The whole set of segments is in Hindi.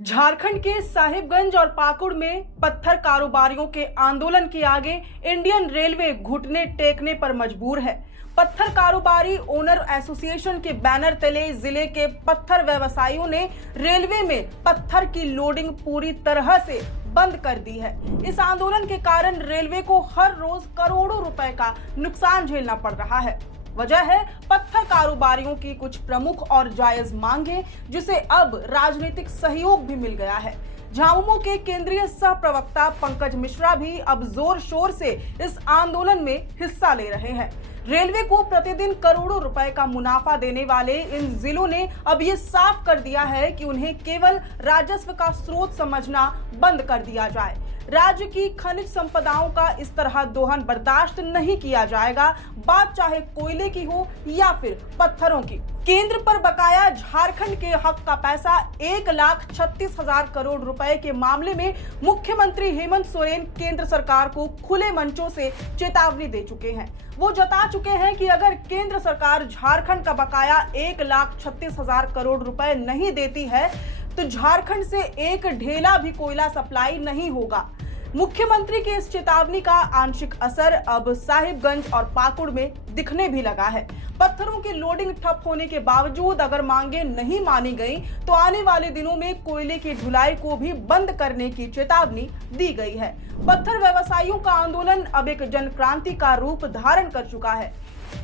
झारखंड के साहिबगंज और पाकुड़ में पत्थर कारोबारियों के आंदोलन के आगे इंडियन रेलवे घुटने टेकने पर मजबूर है। पत्थर कारोबारी ओनर एसोसिएशन के बैनर तले जिले के पत्थर व्यवसायियों ने रेलवे में पत्थर की लोडिंग पूरी तरह से बंद कर दी है। इस आंदोलन के कारण रेलवे को हर रोज करोड़ों रुपए का नुकसान झेलना पड़ रहा है। वजह है पत्थर कारोबारियों की कुछ प्रमुख और जायज मांगे, जिसे अब राजनीतिक सहयोग भी मिल गया है। झामुमो के केंद्रीय सह प्रवक्ता पंकज मिश्रा भी अब जोर शोर से इस आंदोलन में हिस्सा ले रहे हैं। रेलवे को प्रतिदिन करोड़ों रुपए का मुनाफा देने वाले इन जिलों ने अब ये साफ कर दिया है कि उन्हें केवल राजस्व का स्रोत समझना बंद कर दिया जाए। राज्य की खनिज संपदाओं का इस तरह दोहन बर्दाश्त नहीं किया जाएगा, बात चाहे कोयले की हो या फिर पत्थरों की। केंद्र पर बकाया झारखंड के हक का पैसा 1,36,000 करोड़ रुपए के मामले में मुख्यमंत्री हेमंत सोरेन केंद्र सरकार को खुले मंचों से चेतावनी दे चुके हैं। वो जता चुके हैं कि अगर केंद्र सरकार झारखंड का बकाया 1,36,000 करोड़ रुपए नहीं देती है तो झारखंड से एक ढेला भी कोयला सप्लाई नहीं होगा। मुख्यमंत्री की इस चेतावनी का आंशिक असर अब साहिबगंज और पाकुड़ में दिखने भी लगा है। पत्थरों की लोडिंग ठप होने के बावजूद अगर मांगे नहीं मानी गई तो आने वाले दिनों में कोयले की ढुलाई को भी बंद करने की चेतावनी दी गई है। पत्थर व्यवसायियों का आंदोलन अब एक जन क्रांति का रूप धारण कर चुका है।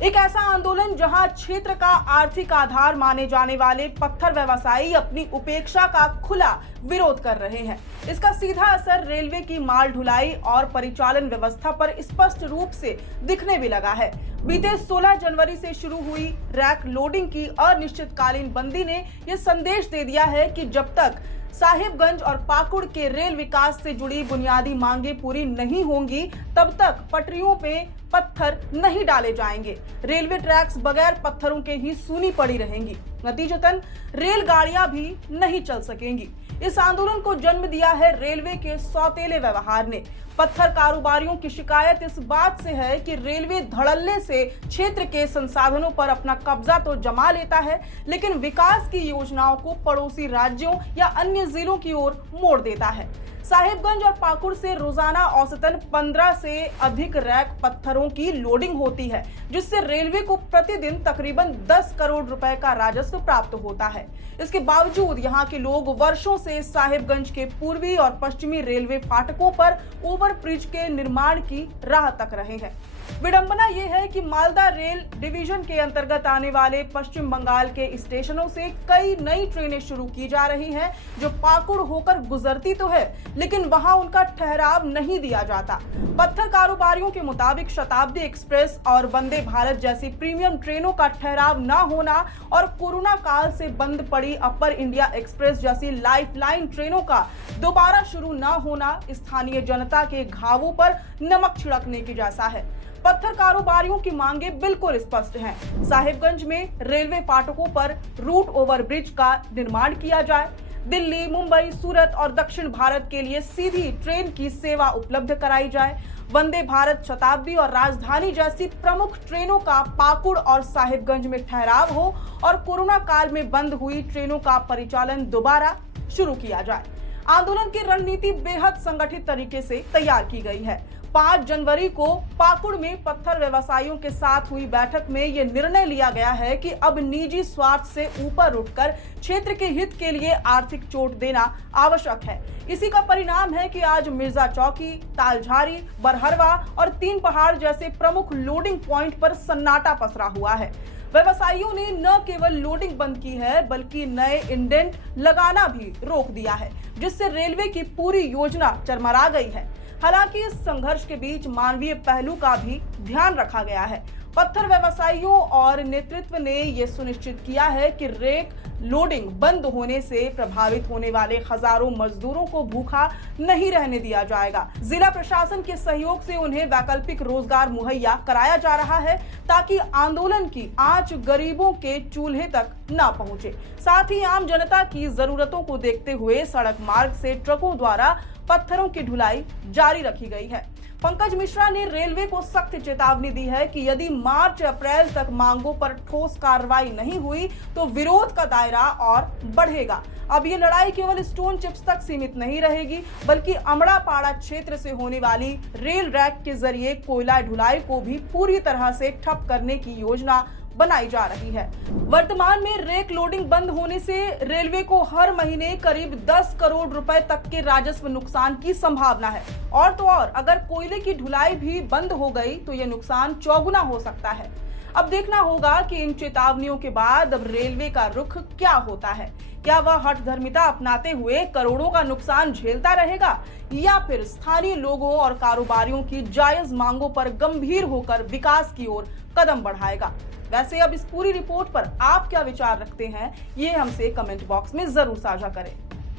एक ऐसा आंदोलन जहां क्षेत्र का आर्थिक आधार माने जाने वाले पत्थर व्यवसायी अपनी उपेक्षा का खुला विरोध कर रहे हैं। इसका सीधा असर रेलवे की माल ढुलाई और परिचालन व्यवस्था पर स्पष्ट रूप से दिखने भी लगा है। बीते 16 जनवरी से शुरू हुई रैक लोडिंग की अनिश्चितकालीन बंदी ने यह संदेश दे दिया है कि जब तक साहिबगंज और पाकुड़ के रेल विकास से जुड़ी बुनियादी मांगे पूरी नहीं होंगी तब तक पटरियों पे पत्थर नहीं डाले जाएंगे। रेलवे ट्रैक्स बगैर पत्थरों के ही सूनी पड़ी रहेंगी। नतीजतन रेलगाड़ियां भी नहीं चल सकेंगी। इस आंदोलन को जन्म दिया है रेलवे के सौतेले व्यवहार ने। पत्थर कारोबारियों की शिकायत इस बात से है कि रेलवे धड़ल्ले से क्षेत्र के संसाधनों पर अपना कब्जा तो जमा लेता है, लेकिन विकास की योजनाओं को पड़ोसी राज्यों या अन्य जिलों की ओर मोड़ देता है। साहिबगंज और पाकुड़ से रोजाना औसतन 15 से अधिक रैक पत्थरों की लोडिंग होती है, जिससे रेलवे को प्रतिदिन तकरीबन 10 करोड़ रुपए का राजस्व प्राप्त होता है। इसके बावजूद यहाँ के लोग वर्षों से साहिबगंज के पूर्वी और पश्चिमी रेलवे फाटकों पर ओवरब्रिज के निर्माण की राह तक रहे हैं। विडंबना यह है कि मालदा रेल डिवीजन के अंतर्गत आने वाले पश्चिम बंगाल के स्टेशनों से कई नई ट्रेनें शुरू की जा रही हैं, जो पाकुड़ होकर गुजरती तो है, लेकिन वहां उनका ठहराव नहीं दिया जाता। पत्थर कारोबारियों के मुताबिक शताब्दी एक्सप्रेस और वंदे भारत जैसी प्रीमियम ट्रेनों का ठहराव न होना और कोरोना काल से बंद पड़ी अपर इंडिया एक्सप्रेस जैसी लाइफलाइन ट्रेनों का दोबारा शुरू न होना स्थानीय जनता के घावों पर नमक छिड़कने की जैसा है। पत्थर कारोबारियों की मांगे बिल्कुल स्पष्ट हैं। साहिबगंज में रेलवे फाटकों पर रूट ओवरब्रिज का निर्माण किया जाए। दिल्ली, मुंबई, सूरत और दक्षिण भारत के लिए सीधी ट्रेन की सेवा उपलब्ध कराई जाए। वंदे भारत, शताब्दी और राजधानी जैसी प्रमुख ट्रेनों का पाकुड़ और साहिबगंज में ठहराव हो और कोरोना काल में बंद हुई ट्रेनों का परिचालन दोबारा शुरू किया जाए। आंदोलन की रणनीति बेहद संगठित तरीके से तैयार की गई है। 5 जनवरी को पाकुड़ में पत्थर व्यवसायियों के साथ हुई बैठक में यह निर्णय लिया गया है कि अब निजी स्वार्थ से ऊपर उठकर क्षेत्र के हित के लिए आर्थिक चोट देना आवश्यक है। इसी का परिणाम है कि आज मिर्जा चौकी, तालझारी, बरहरवा और 3 पहाड़ जैसे प्रमुख लोडिंग पॉइंट पर सन्नाटा पसरा हुआ है। व्यवसायियों ने न केवल लोडिंग बंद की है बल्कि नए इंडेंट लगाना भी रोक दिया है, जिससे रेलवे की पूरी योजना चरमरा गई है। हालांकि इस संघर्ष के बीच मानवीय पहलू का भी ध्यान रखा गया है। पत्थर व्यवसायियों और नेतृत्व ने यह सुनिश्चित किया है कि रेक लोडिंग बंद होने से प्रभावित होने वाले हजारों मजदूरों को भूखा नहीं रहने दिया जाएगा। जिला प्रशासन के सहयोग से उन्हें वैकल्पिक रोजगार मुहैया कराया जा रहा है, ताकि आंदोलन की आंच गरीबों के चूल्हे तक न पहुंचे। साथ ही आम जनता की जरूरतों को देखते हुए सड़क मार्ग से ट्रकों द्वारा पत्थरों की ढुलाई जारी रखी गई है। पंकज मिश्रा ने रेलवे को सख्त चेतावनी दी है कि यदि मार्च अप्रैल तक मांगों पर ठोस कार्रवाई नहीं हुई तो विरोध का दायरा दायरा और बढ़ेगा। अब ये लड़ाई केवल स्टोन चिप्स तक सीमित नहीं रहेगी, बल्कि अमड़ापाड़ा क्षेत्र से होने वाली रेल रैक के जरिए कोयला ढुलाई को भी पूरी तरह से ठप करने की योजना बनाई जा रही है। वर्तमान में रेक लोडिंग बंद होने से रेलवे को हर महीने करीब 10 करोड़ रुपए तक के राजस्व नुकसान की संभावना है। और तो और अगर कोयले की ढुलाई भी बंद हो गई तो ये नुकसान चौगुना हो सकता है। अब देखना होगा कि इन चेतावनियों के बाद अब रेलवे का रुख क्या होता है। क्या वह हठधर्मिता अपनाते हुए करोड़ों का नुकसान झेलता रहेगा, या फिर स्थानीय लोगों और कारोबारियों की जायज मांगों पर गंभीर होकर विकास की ओर कदम बढ़ाएगा। वैसे अब इस पूरी रिपोर्ट पर आप क्या विचार रखते हैं, ये हमसे कमेंट बॉक्स में जरूर साझा करें।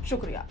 शुक्रिया।